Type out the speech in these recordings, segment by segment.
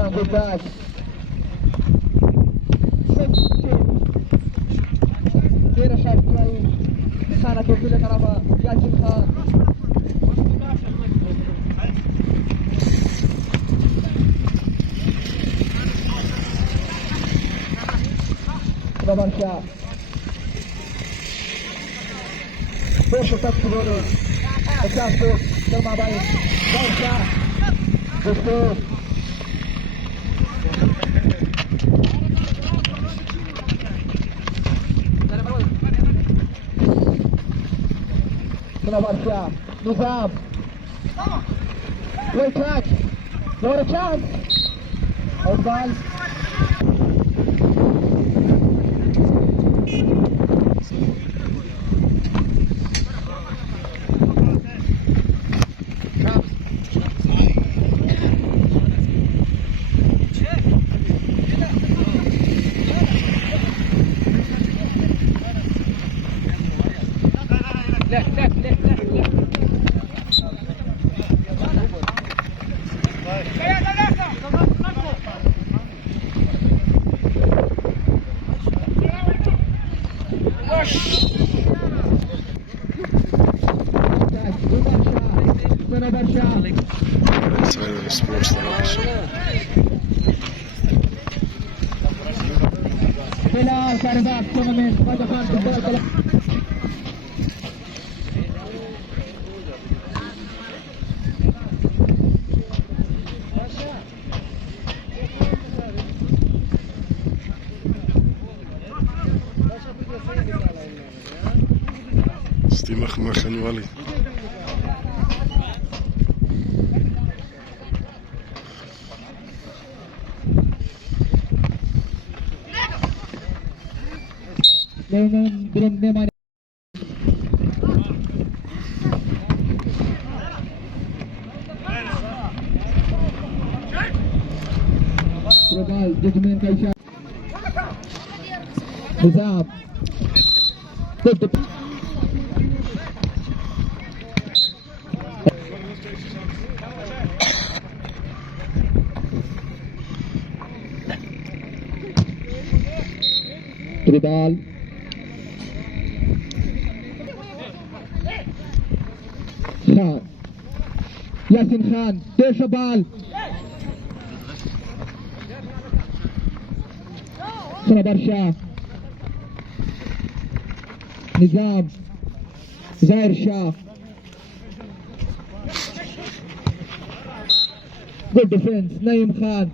Khan, good pass. Tera shot try. Sana ke pile tarafa Yasin Khan. Rabar Shah. First attack to go. Attack to Salma Bai. Rabar Shah. Good score. Rabar Shah. Nizam. Great catch. Not a chance. Out ball. Sports استمخ مخنوالي Nizam. Good. Tribal. Khan. Yasin Khan. There's a ball. Rabar Shah. Nizam. Zahir Shah. Good defense. Naeem Khan.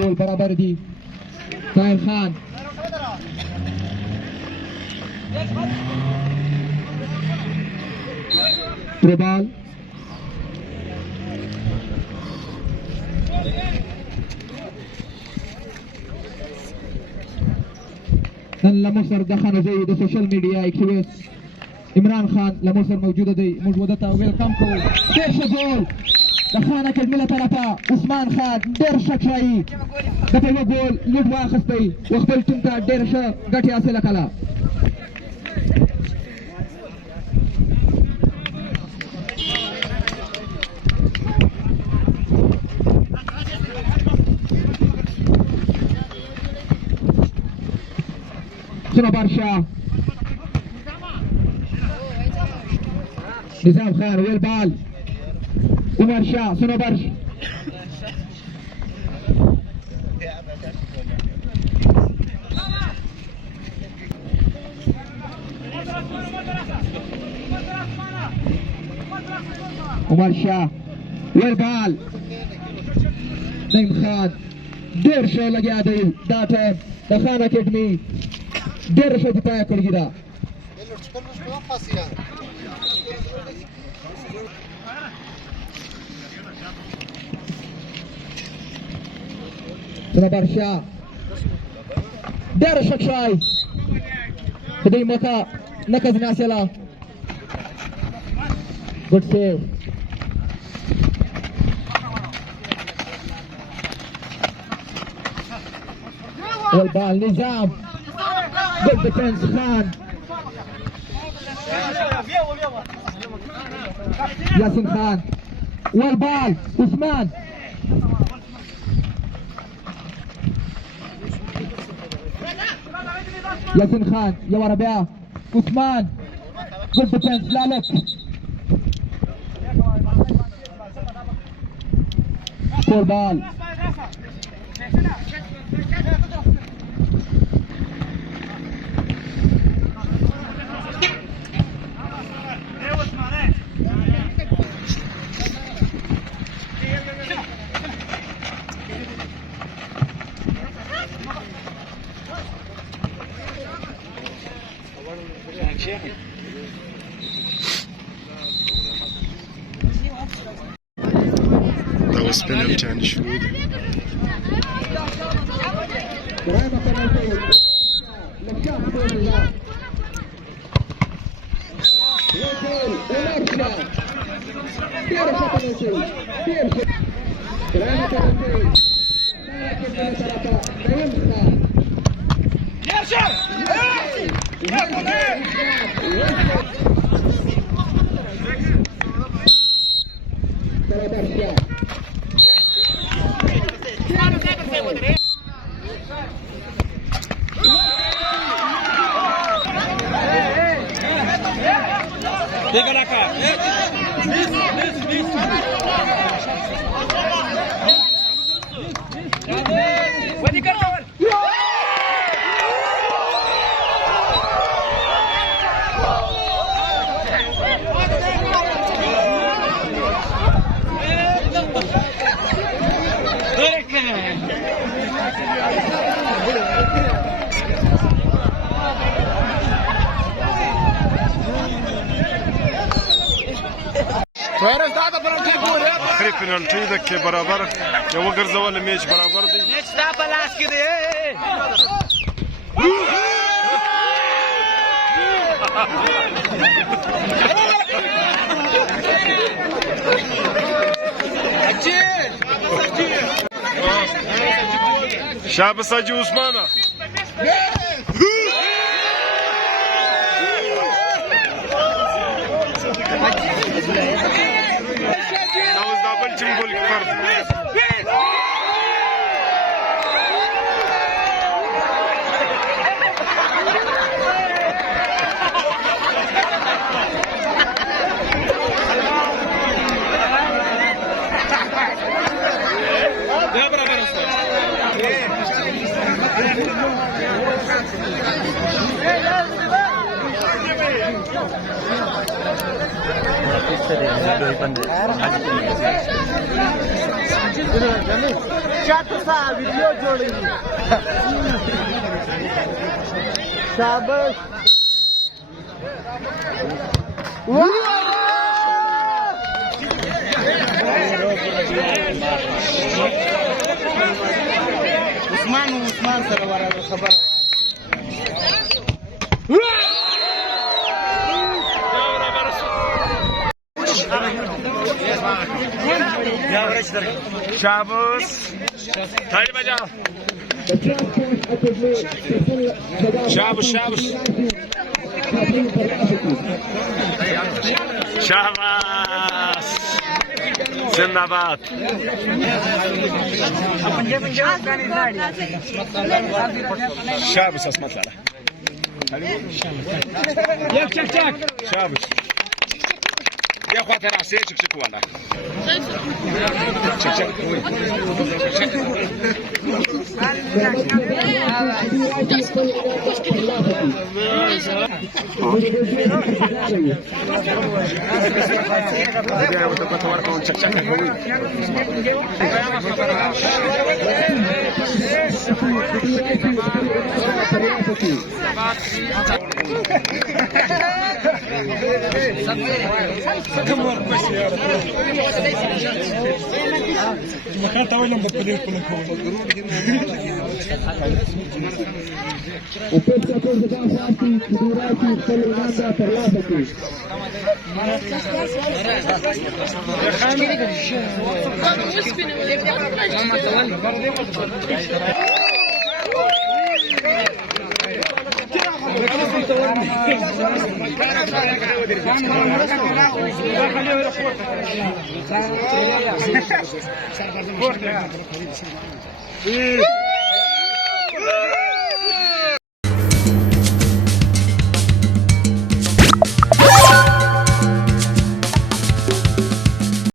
गोल बराबर दी Sahil Khan त्रिबाल لمصر دخل زي ده سوشيال ميديا اكسبريس عمران خان لمصر موجوده دي موجودتها ويلكم تو كيف جول دخانك الملة طرفا عثمان خان درشة شاي دفع جول لود واخستي وقبل تنتا درشة غتي اسلا كلا سنة برشا نظام خان والبال عمر شاه صنوبر عمر شاه والبال نعيم خان دیر شو لگیا دی دا ټایم د خان اکیډمي ډېر شو دفاع کړی دا صنوبر شاه ډېر ښه ټرای په دې موقع نقض ناسیله ګډ سیو والبال نظام ضد ديفنس خان ياسين خان والبال عثمان ياسين خان يا ورا بيها عثمان ضد ديفنس لا لك والبال ده was penalty عن الشهود. آخري پنالټي ده کې برابر یو وګرځول میچ برابر دی میچ دا په لاس کې دی شابس حاجي عثمانه جنبول فرد video जोड़ेगी शाबाश उस्मान सरवारा खबर شابوس طيب يا شابوس شابوس شاباس سنبات شابوس اسمع له يك شابوس يا اخواتي راسي تشك ولا المكان طويل لما بدي كلكم وكيف تكون بدافعاتي قدراتي سلماندا ثلاثتي ايه